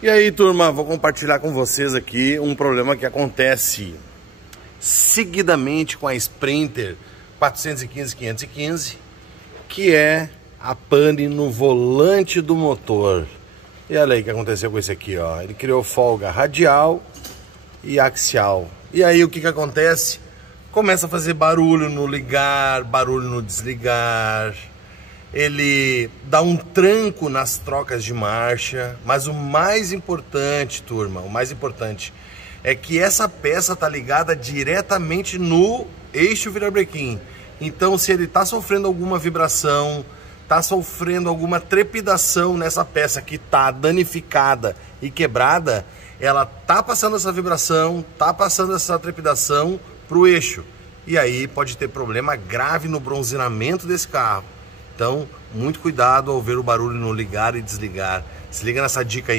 E aí, turma, vou compartilhar com vocês aqui um problema que acontece seguidamente com a Sprinter 415-515, que é a pane no volante do motor. E olha aí o que aconteceu com esse aqui, ó. Ele criou folga radial e axial. E aí o que acontece? Começa a fazer barulho no ligar, barulho no desligar. Ele dá um tranco nas trocas de marcha, mas o mais importante, turma, o mais importante é que essa peça tá ligada diretamente no eixo virabrequim. Então, se ele tá sofrendo alguma vibração, tá sofrendo alguma trepidação nessa peça que tá danificada e quebrada, ela tá passando essa vibração, tá passando essa trepidação pro eixo. E aí pode ter problema grave no bronzeamento desse carro. Então, muito cuidado ao ver o barulho no ligar e desligar. Se liga nessa dica aí.